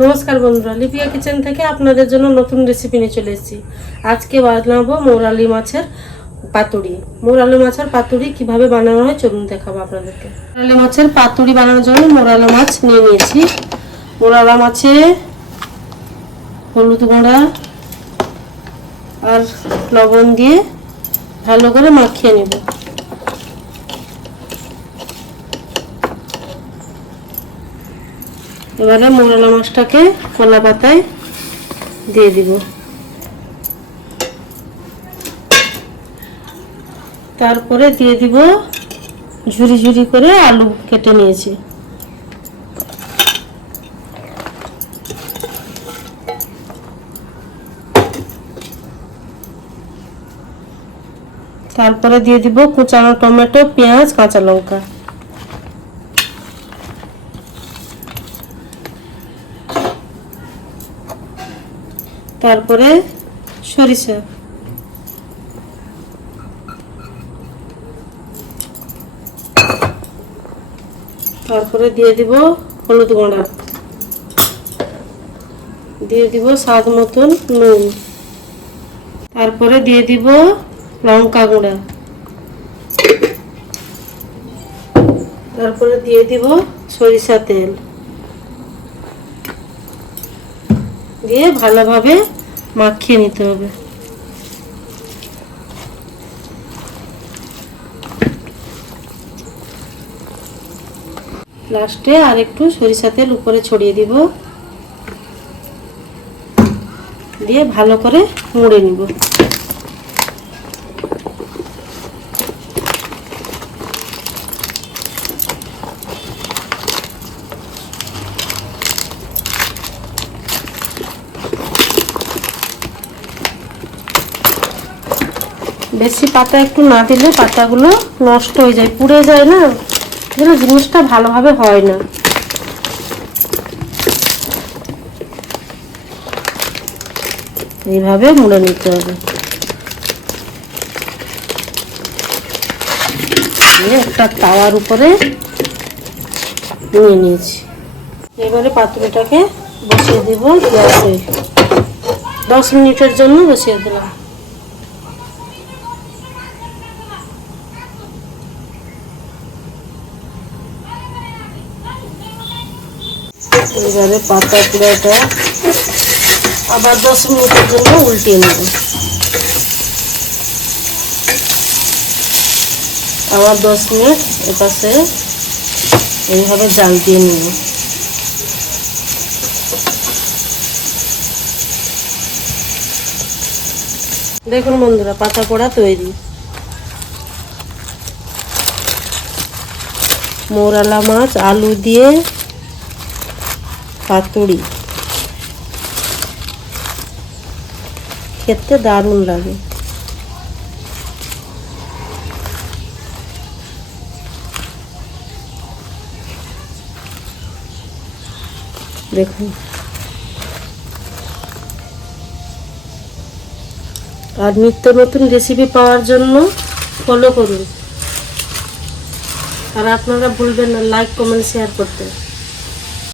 নমস্কার বন্ধুরা, লিপিয়া কিচেন থেকে আপনাদের জন্য নতুন রেসিপি নিয়ে চলে এসেছি। আজকে বানাবো মৌরালি মাছের পাতুরি। মৌরালি মাছের পাতুরি কিভাবে বানানো হয় চলুন দেখাবো আপনাদেরকে। মৌরালি মাছের পাতুরি বানানোর জন্য মৌরালা মাছ নিয়ে নিয়েছি। মৌরালা মাছে হলুদ গুঁড়া আর লবণ দিয়ে ভালো করে মাখিয়ে নেব। এবারে মৌরালা মাছটাকে কলা পাতায় দিয়ে দিব। তারপরে দিয়ে দিব ঝুরি ঝুরি করে আলু কেটে নিয়েছি। তারপরে দিয়ে দিব কুচানো টমেটো, পেঁয়াজ, কাঁচা লঙ্কা। তারপরে সরিষা, তারপরে দিয়ে দিব হলুদ গুঁড়া, দিয়ে দিব স্বাদ মতন নুন, তারপরে দিয়ে দিব লঙ্কা গুঁড়া, তারপরে দিয়ে দিব সরিষা তেল, দিয়ে ভালোভাবে মাখিয়ে নিতে হবে। লাস্টে আর একটু সরিষা তেল উপরে ছড়িয়ে দিব, দিয়ে ভালো করে মুড়ে নিব। বেশি পাতা একটু না দিলে পাতাগুলো নষ্ট হয়ে যায়, পুড়ে যায় না, যেন জিনিসটা ভালোভাবে হয় না। এইভাবে মুড়ে নিতে হবে। একটা তাওয়ার উপরে নিয়ে নিয়েছি। এবারে পাতুরিটাকে বসিয়ে দিব গ্যাসে। 10 মিনিটের জন্য বসিয়ে দিলাম। এবারে পাতা পুরাটা আবার 10 মিনিটের জন্য উল্টিয়ে নেব। আবার 10 মিনিট এপাশে এইভাবে জাল দিয়ে নেব। দেখুন বন্ধুরা, পাতা পোড়া তৈরি। মৌরালা মাছ আলু দিয়ে পাতুরি খেতে দারুণ লাগে। দেখুন, আর নিত্য নতুন রেসিপি পাওয়ার জন্য ফলো করুন। আর আপনারা ভুলবেন না লাইক, কমেন্ট, শেয়ার করতে।